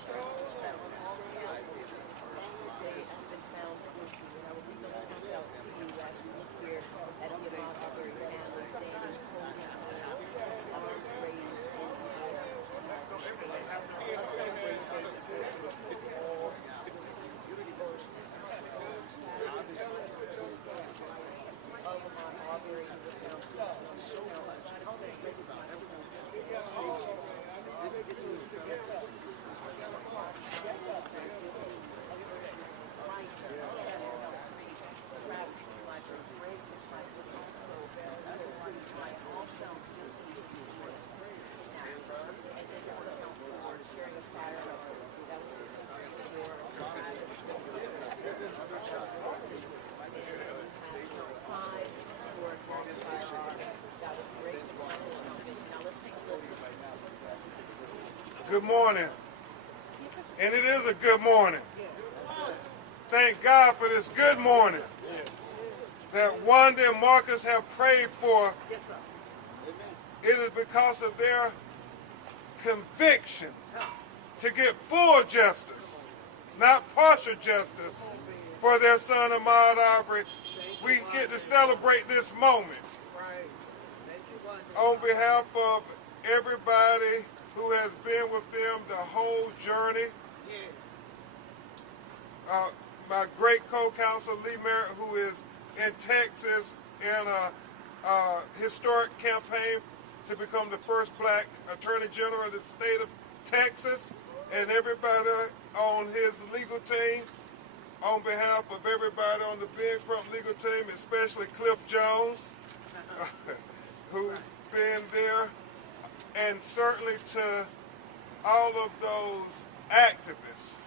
They have been found guilty, and I will read those counts out to you as we look here at the Ahmaud Arbery family standing holding arms raised in the air. Of Ahmaud Arbery, who was found Good morning. And it is a good morning. Thank God for this good morning that Wanda and Marcus have prayed for. It is because of their conviction to get full justice, not partial justice, for their son Ahmaud Arbery. We get to celebrate this moment. On behalf of everybody who has been with them the whole journey, my great co-counsel Lee Merritt, who is in Texas in a historic campaign to become the first black attorney general of the state of Texas, and everybody on his legal team, on behalf of everybody on the Big Front legal team, especially Cliff Jones, who's been there, and certainly to all of those activists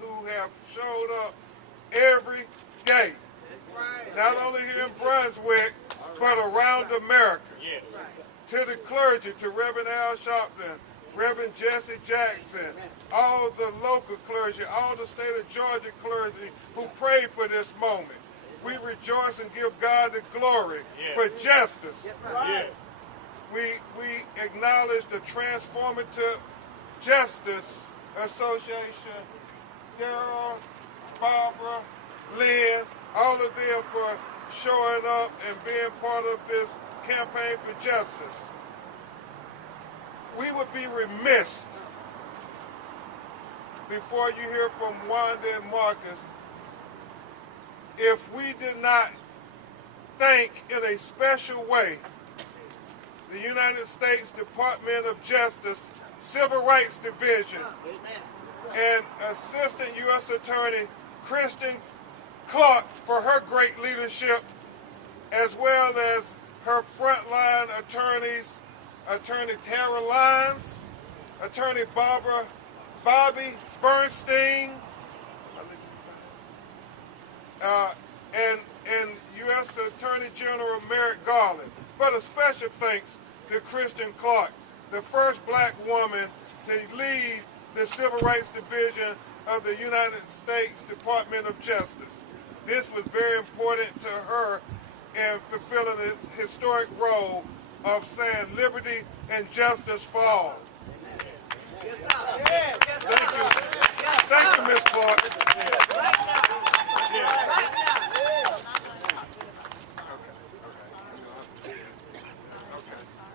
who have showed up every day, not only here in Brunswick, but around America. To the clergy, to Reverend Al Sharpton, Reverend Jesse Jackson, all the local clergy, all the state of Georgia clergy who prayed for this moment. We rejoice and give God the glory for justice. We acknowledge the Transformative Justice Association, Daryl, Barbara, Lynn, all of them for showing up and being part of this campaign for justice. We would be remiss, before you hear from Wanda and Marcus, if we did not thank in a special way the United States Department of Justice Civil Rights Division and Assistant U.S. Attorney Kristen Clark for her great leadership, as well as her frontline attorneys, Attorney Tara Lyons, Attorney Bobby Bernstein, and U.S. Attorney General Merrick Garland. But a special thanks to Kristen Clark, the first black woman to lead the Civil Rights Division of the United States Department of Justice. This was very important to her in fulfilling its historic role of saying liberty and justice for all. Thank you, Ms. Clark.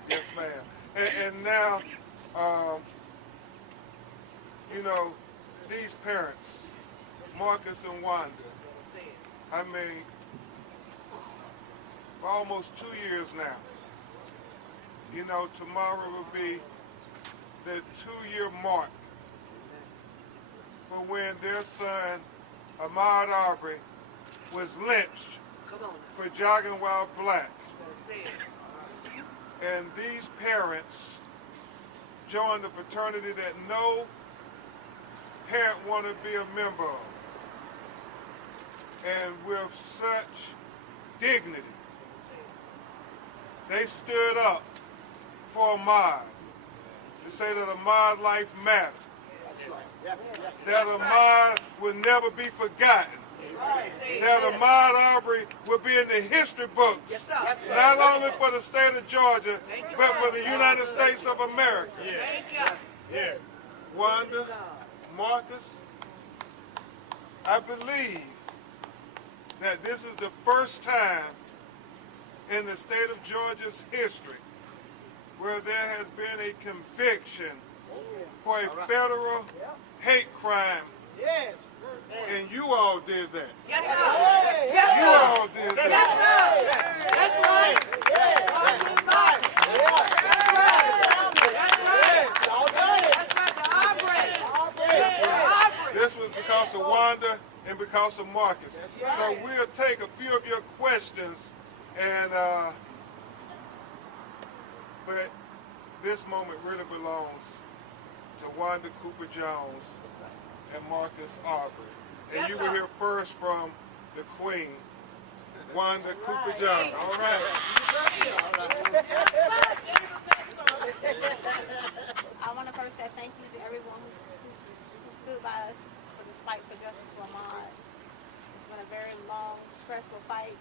Yes, ma'am. And now, you know, these parents, Marcus and Wanda, I mean, for almost 2 years now, you know, tomorrow will be the 2-year mark for when their son, Ahmaud Arbery, was lynched for jogging while black. And these parents joined a fraternity that no parent wanted to be a member of. And with such dignity, they stood up for Ahmaud, to say that Ahmaud's life mattered, that Ahmaud would never be forgotten, that Ahmaud Arbery would be in the history books, not only for the state of Georgia, but for the United States of America. Wanda, Marcus, I believe that this is the first time in the state of Georgia's history where there has been a conviction for a federal hate crime. Yes. And you all did that. Yes, sir. Yes, You all did that. Yes, sir. That's right. That's right. That's right. This was because of Wanda and because of Marcus. So we'll take a few of your questions, and but this moment really belongs to Wanda Cooper Jones and Marcus Arbery. And you will hear first from the Queen, Wanda Cooper Jones. All right. I want to first say thank you to everyone who stood by us for this fight for justice for Ahmaud. It's been a very long, stressful fight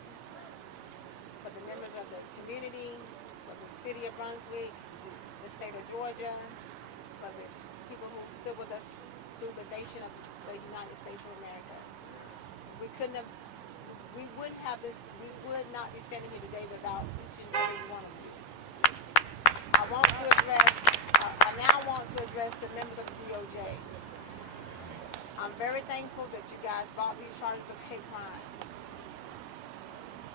for the members of the community, for the city of Brunswick, the state of Georgia, for the people who stood with us through the nation of the United States of America. We would not be standing here today without each and every one of you. I now want to address the members of the DOJ. I'm very thankful that you guys brought these charges of hate crime.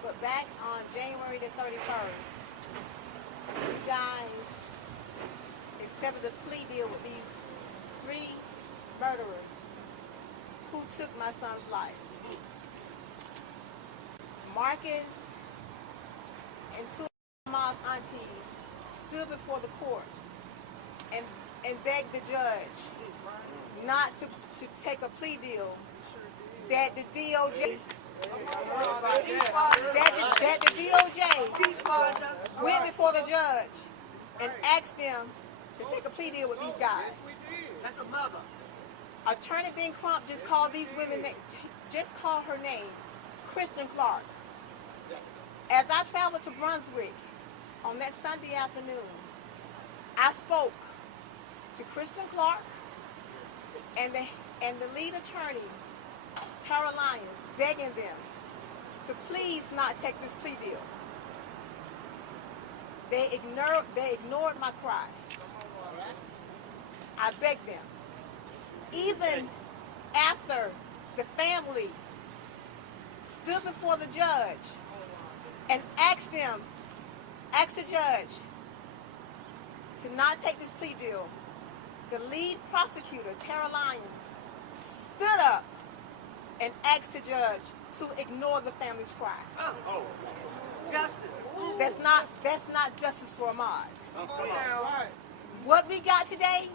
But back on January the 31st, you guys accepted a plea deal with these 3 murderers who took my son's life. Marcus and 2 of Ahmaud's aunties stood before the courts and begged the judge not to take a plea deal that the DOJ went before the judge and asked them to take a plea deal with these guys. That's a mother. Attorney Ben Crump just called these women, just called her name, Kristen Clark. As I traveled to Brunswick on that Sunday afternoon, I spoke to Kristen Clark and the lead attorney, Tara Lyons, begging them to please not take this plea deal. They ignored my cry. I begged them. Even after the family stood before the judge and asked the judge to not take this plea deal, the lead prosecutor, Tara Lyons, stood up and asked the judge to ignore the family's cry. Justice. That's not justice for Ahmaud. What we got today,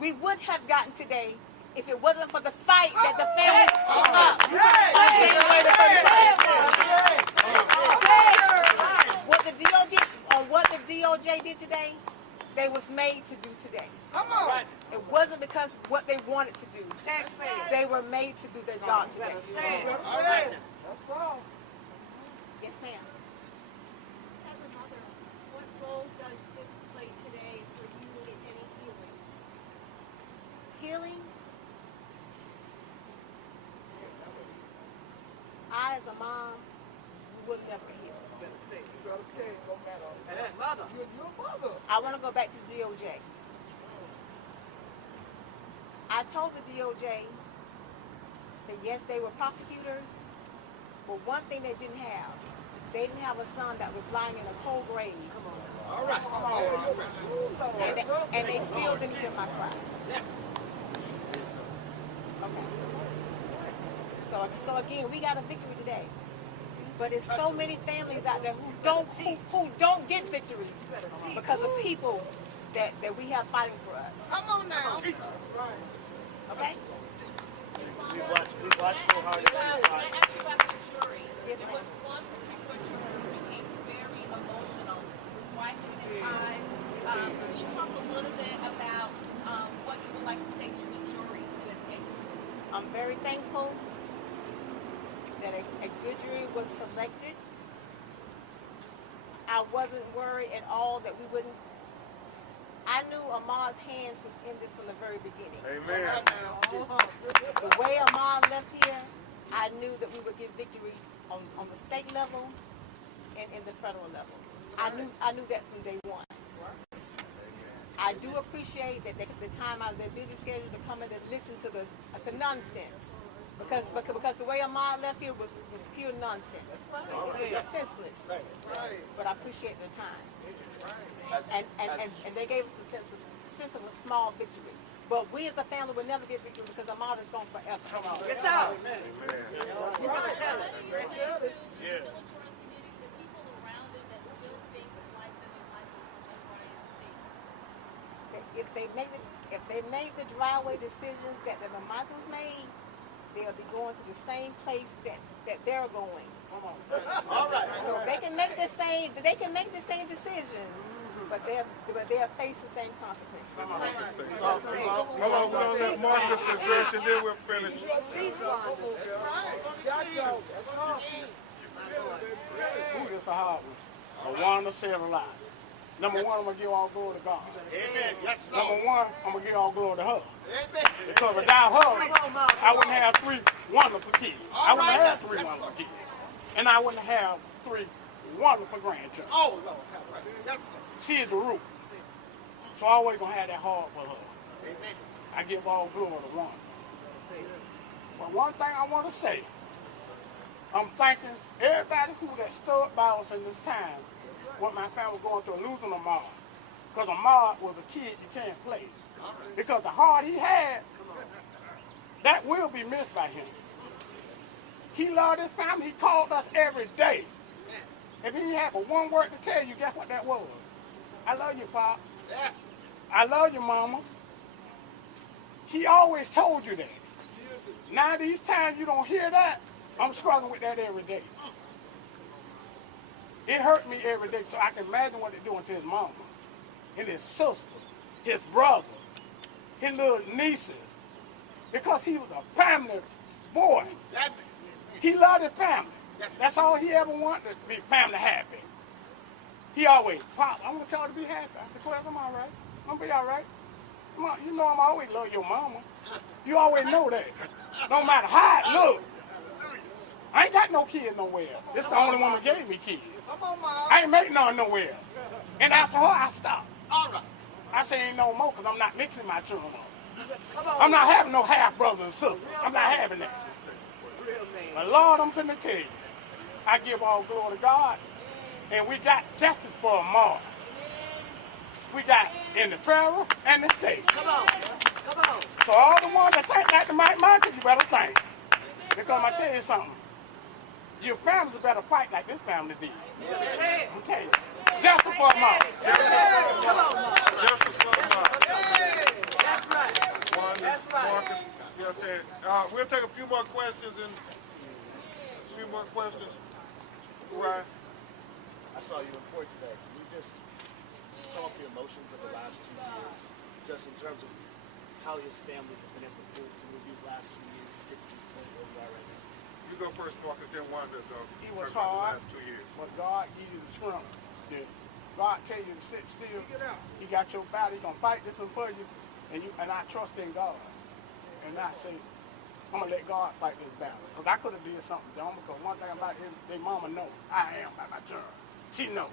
we would have gotten today if it wasn't for the fight that the family put up on January the 31st. What the DOJ did today, they was made to do today. Come on. It wasn't because what they wanted to do. Taxpayers. They were made to do their job today. All right. That's all. Yes, ma'am. As a mother, what role does this play today for you in any healing? Healing. I, as a mom, would never heal. Mother. You're a mother. I want to go back to the DOJ. I told the DOJ that yes, they were prosecutors, but one thing they didn't have a son that was lying in a cold grave. All right. And they still didn't hear my cry. Okay. So again, we got a victory today. But there's so many families out there who don't get victories because of people that we have fighting for us. Come on now. Okay? We watched so hard. Can I ask you about the jury? Yes, There ma'am. was one particular juror who became very emotional, was wiping his eyes. Can you talk a little bit about what you would like to say to the jury in this case? I'm very thankful that a good jury was selected. I wasn't worried at all that we wouldn't. I knew Ahmaud's hands was in this from the very beginning. Amen. The way Ahmaud left here, I knew that we would get victory on the state level and in the federal level. I knew that from day one. I do appreciate that they took the time out of their busy schedule to come in and listen to the nonsense. Because the way Ahmaud left here was pure nonsense. It was senseless. But I appreciate their time. And they gave us a sense of a small victory. But we as a family will never get victory because Ahmaud is gone forever. Yes, sir. You gotta tell it. Yeah. If they make the driveway decisions that the Michaels made, they'll be going to the same place that they're going. All right. So they can make the same decisions, but they'll face the same consequences. Hold on, we're going to let Marcus address and then we'll finish. Ooh, this a hard one. A one to save a lot. Number one, I'm going to give all glory to God. Amen. Yes, Number Lord. one, I'm going to give all glory to her. Amen. Because without her, I wouldn't have 3 wonderful kids. I wouldn't have 3 wonderful kids. And I wouldn't have 3 wonderful grandchildren. Oh, Lord. Yes, Lord. She is the root. So I always going to have that heart with her. Amen. I give all glory to one. But one thing I want to say, I'm thanking everybody who that stood by us in this time, what my family was going through, losing Ahmaud. Because Ahmaud was a kid you can't place. Because the heart he had, that will be missed by him. He loved his family. He called us every day. If he had but one word to tell you, guess what that was? I love you, Pop. Yes. I love you, Mama. He always told you that. Now these times you don't hear that, I'm struggling with that every day. It hurt me every day, so I can imagine what they're doing to his mama, and his sister, his brother, his little nieces, because he was a family boy. He loved his family. That's all he ever wanted, to be family happy. He always, Pop, I want y'all to be happy. I said, Claire, I'm all right. I'm gonna be all right. You know I'm always love your mama. You always know that. No matter how it look. I ain't got no kids nowhere. This the only one that gave me kids. I ain't make none nowhere. And after her, I stopped. All right. I say ain't no more because I'm not mixing my children up. I'm not having no half brothers and sisters. I'm not having that. But Lord, I'm finna tell you, I give all glory to God, and we got justice for Ahmaud. We got in the federal and the state. Come on. So all the ones that think like the Mike Michael, you better think. Because I tell you something, your families better fight like this family did. I'm telling you. Justice for Ahmaud. Justice for Ahmaud. That's right. That's right. Marcus, yes, and, we'll take a few more questions and Right. I saw you report today. Can you just sum up your emotions of the last 2 years, just in terms of how his family has been able to pull through these last 2 years to get to this point where we are right now? You go first, Marcus, then Wanda, though. He was Talk about hard, the last 2 years. but God give you the strength. Yeah. God tell you to sit still. He got your battle. He gonna fight this one for you, and I trust in God, and not say, I'm gonna let God fight this battle. Because I could have did something dumb, because one thing about his, their mama know, I am by my turn. She know.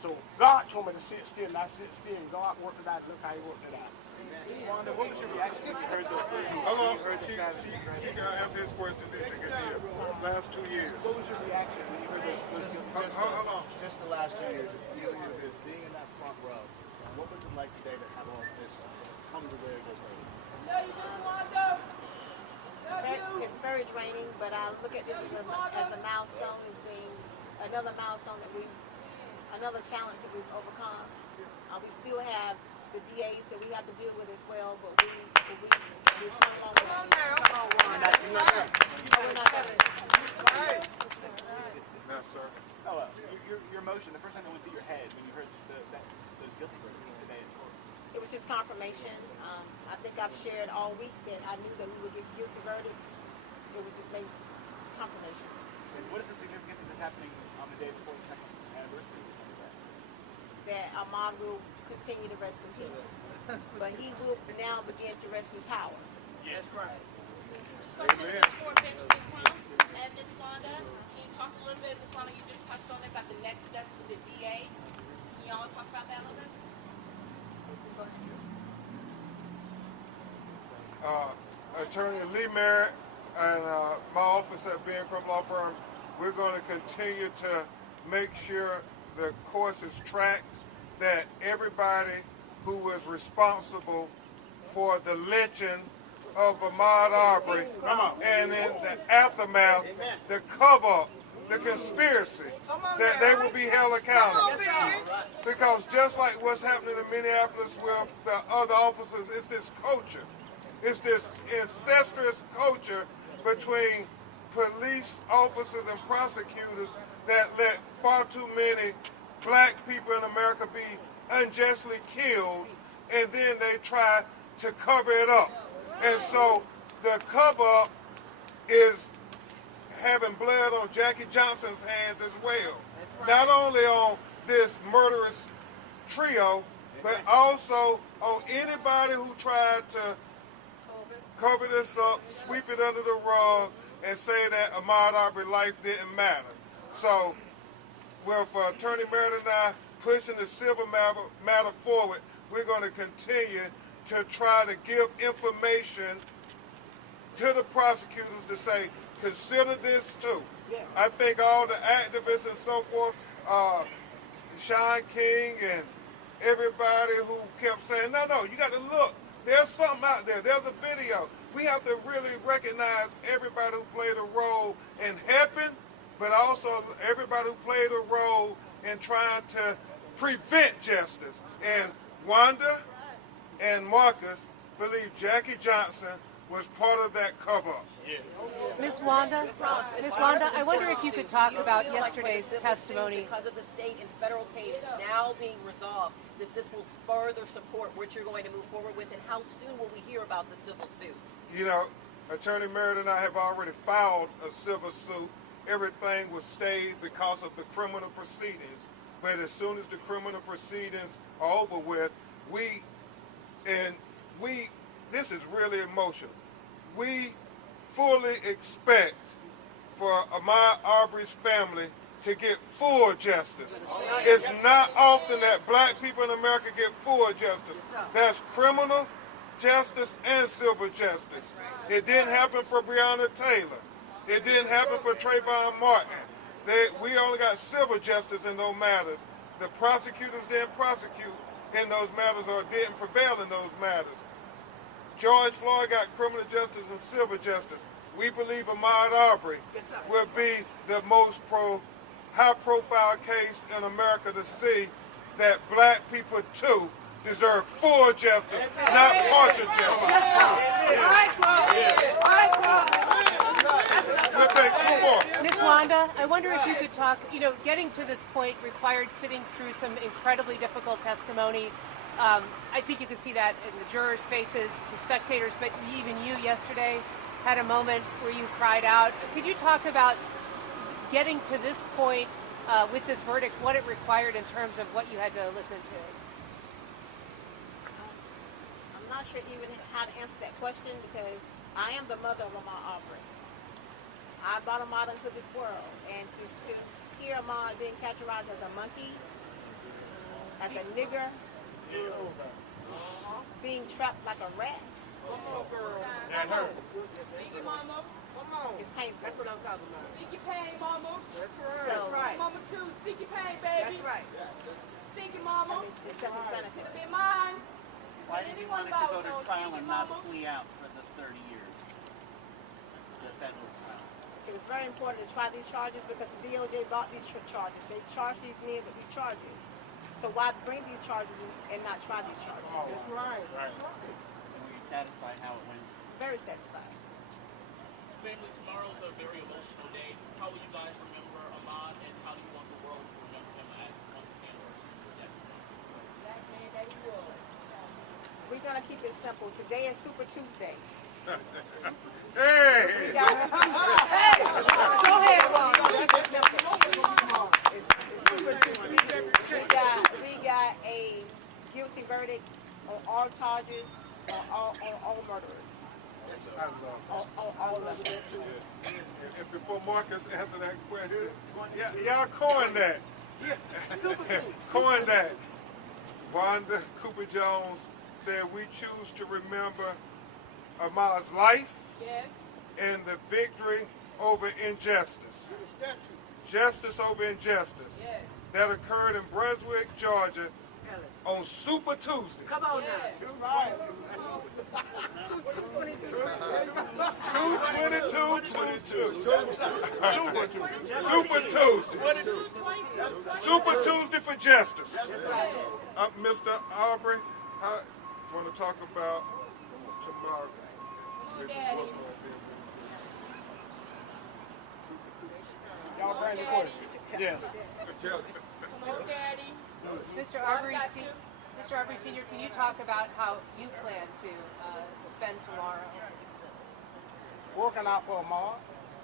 So God told me to sit still, and I sit still, and God worked it out. Look how he worked it out. Wanda, what was your reaction when you heard those words? Hold on, she gotta answer his question, then she can hear. Last 2 years. What was your reaction when you heard those words? Hold on. Just the last 2 years, the feeling of this, being in that front row, what was it like today to have all of this come to where it is right now? It's very draining, but I look at this as a milestone, as being another milestone another challenge that we've overcome. We still have the DAs that we have to deal with as well, but we've come along with it. Come on, Juan. We're not having it. No, sir. Oh, your emotion, the first time that went through your head when you heard those guilty verdicts today in court. It was just confirmation. I think I've shared all week that I knew that we would get guilty verdicts. It was just it's confirmation. And what is the significance of this happening on the day before the second anniversary? That Ahmaud will continue to rest in peace. But he will now begin to rest in power. That's right. Let's go to Ms. Ford Benjamin Crump and Ms. Wanda. Can you talk a little bit, Ms. Wanda, you just touched on it about the next steps with the DA. Can y'all talk about that a little bit? Attorney Lee Merritt and my office at B. Crump Law Firm, we're going to continue to make sure the course is tracked, that everybody who was responsible for the lynching of Ahmaud Arbery and in the aftermath, the cover-up, the conspiracy, that they will be held accountable. Because just like what's happening in Minneapolis with the other officers, it's this culture. It's this incestuous culture between police officers and prosecutors that let far too many black people in America be unjustly killed, and then they try to cover it up. And so the cover-up is having blood on Jackie Johnson's hands as well. Not only on this murderous trio, but also on anybody who tried to cover this up, sweep it under the rug, and say that Ahmaud Arbery's life didn't matter. So, with Attorney Merritt and I pushing the civil matter forward, we're going to continue to try to give information to the prosecutors to say, consider this too. I think all the activists and so forth, Sean King and everybody who kept saying, no, you got to look. There's something out there. There's a video. We have to really recognize everybody who played a role in helping, but also everybody who played a role in trying to prevent justice. And Wanda and Marcus believe Jackie Johnson was part of that cover-up. Ms. Wanda, I wonder if you could talk about yesterday's testimony. Because of the state and federal case now being resolved, that this will further support what you're going to move forward with, and how soon will we hear about the civil suit? You know, Attorney Merritt and I have already filed a civil suit. Everything was stayed because of the criminal proceedings. But as soon as the criminal proceedings are over with, this is really emotional. We fully expect for Ahmaud Arbery's family to get full justice. It's not often that black people in America get full justice. That's criminal justice and civil justice. It didn't happen for Breonna Taylor. It didn't happen for Trayvon Martin. We only got civil justice in those matters. The prosecutors didn't prosecute in those matters or didn't prevail in those matters. George Floyd got criminal justice and civil justice. We believe Ahmaud Arbery will be the most high-profile case in America to see that black people, too, deserve full justice, not partial justice. We'll take two more. Ms. Wanda, I wonder if you could talk, getting to this point required sitting through some incredibly difficult testimony. I think you could see that in the jurors' faces, the spectators, but even you yesterday had a moment where you cried out. Could you talk about getting to this point with this verdict, what it required in terms of what you had to listen to? I'm not sure even how to answer that question, because I am the mother of Ahmaud Arbery. I brought Ahmaud into this world, and to hear Ahmaud being characterized as a monkey, as a nigger, being trapped like a rat. That hurt. Thank you, Mama. It's painful. That's what I'm talking about. Speak your pain, Mama. So, Mama too. Speak your pain, baby. That's right. Speak it, Mama. it's self-explanatory. It'll be mine. Why did you want it to go to trial and not plea out for the 30 years? The federal trial. It was very important to try these charges because the DOJ brought these charges. They charged these men with these charges. So why bring these charges and not try these charges? That's right. And were you satisfied how it went? Very satisfied. Family, tomorrow's a very emotional day. How will you guys remember Ahmaud, and how do you want the world to remember him as on the anniversary of his death tomorrow? We're going to keep it simple. Today is Super Tuesday. Hey! We got, go ahead, Ron. It's Super Tuesday. We got a guilty verdict on all charges, on all murderers. On all of them. And before Marcus answer that question, y'all coin that. Coin that. Wanda Cooper Jones said, "We choose to remember Ahmaud's life and the victory over injustice. Justice over injustice that occurred in Brunswick, Georgia on Super Tuesday." Come on now. 2/22/22. Super Tuesday. Super Tuesday for justice. Mr. Arbery, I want to talk about tomorrow. Y'all bring the question. Yes. Mr. Arbery, Mr. Arbery Sr., can you talk about how you plan to spend tomorrow? Working out for Ahmaud,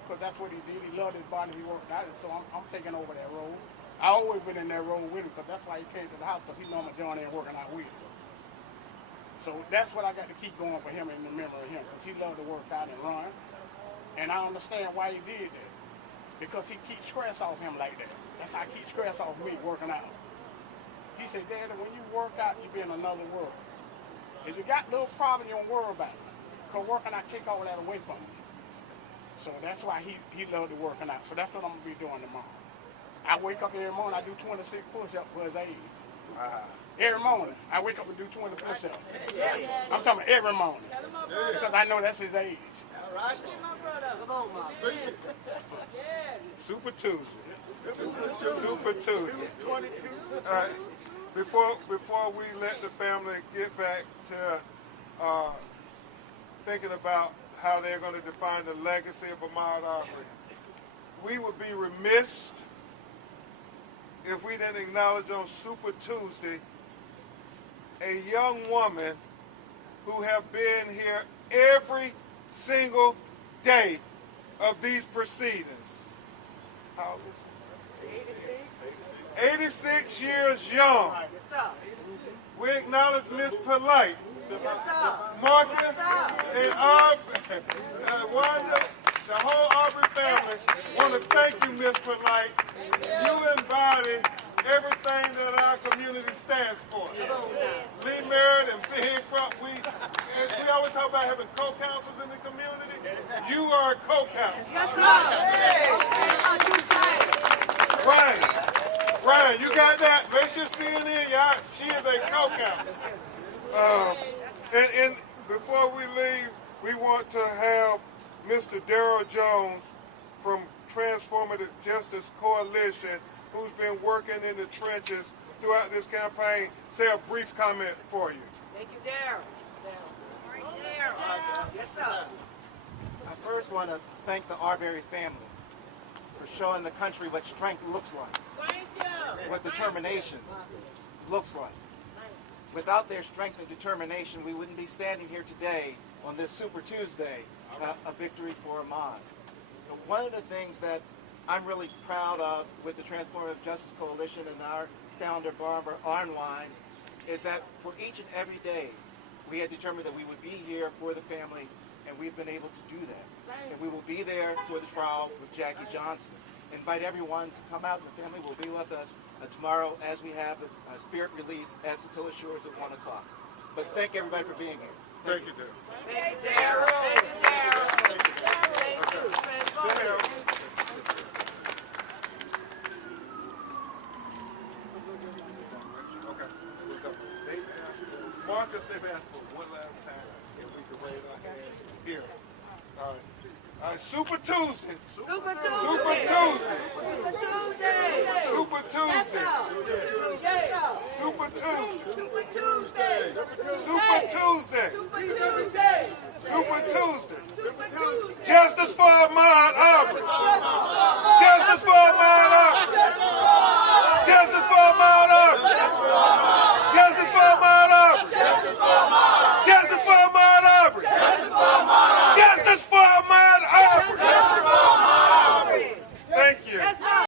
because that's what he did. He loved his body, he worked out it, so I'm taking over that role. I always been in that role with him, because that's why he came to the house, because he know I'm joining and working out with him. So that's what I got to keep going for him in the memory of him, because he loved to work out and run. And I understand why he did that, because he keeps stress off him like that. That's how he keeps stress off me working out. He said, "Daddy, when you work out, you be in another world. If you got little problem, you don't worry about it. Because working out take all that away from you." So that's why he loved the working out. So that's what I'm going to be doing tomorrow. I wake up every morning, I do 26 push-ups for his age. Every morning, I wake up and do 20 push-ups. I'm talking about every morning. Because I know that's his age. All right. Come on, Mom. Super Tuesday. Super Tuesday. Before we let the family get back to thinking about how they're going to define the legacy of Ahmaud Arbery, we would be remiss if we didn't acknowledge on Super Tuesday a young woman who have been here every single day of these proceedings. How old is she? 86 years young. We acknowledge Miss Polite, Marcus, and Wanda, the whole Arbery family. Want to thank you, Miss Polite. You embody everything that our community stands for. Lee Merritt and Big Front, we always talk about having co-counsels in the community. You are a co-counsel. Ryan, you got that? Make sure CNN, y'all. She is a co-counsel. And before we leave, we want to have Mr. Darrell Jones from Transformative Justice Coalition, who's been working in the trenches throughout this campaign, say a brief comment for you. Thank you, Darrell. Yes, sir. I first want to thank the Arbery family for showing the country what strength looks like, what determination looks like. Without their strength and determination, we wouldn't be standing here today on this Super Tuesday, a victory for Ahmaud. One of the things that I'm really proud of with the Transformative Justice Coalition and our founder, Barbara Arnwine, is that for each and every day, we had determined that we would be here for the family, and we've been able to do that. And we will be there for the trial with Jackie Johnson. Invite everyone to come out, and the family will be with us tomorrow as we have the spirit release at Satilla Shores at 1 o'clock. But thank everybody for being here. Thank you, Darrell. Thank you, Darrell. Thank you. Marcus, they've asked for one last time, if we can raise our hands here. All right, Super Tuesday. Super Tuesday. Super Tuesday. Super Tuesday. Super Tuesday. Yes, sir. Super Tuesday. Super Tuesday. Super Tuesday. Super Tuesday. Super Tuesday. Super Tuesday. Justice for Ahmaud Arbery.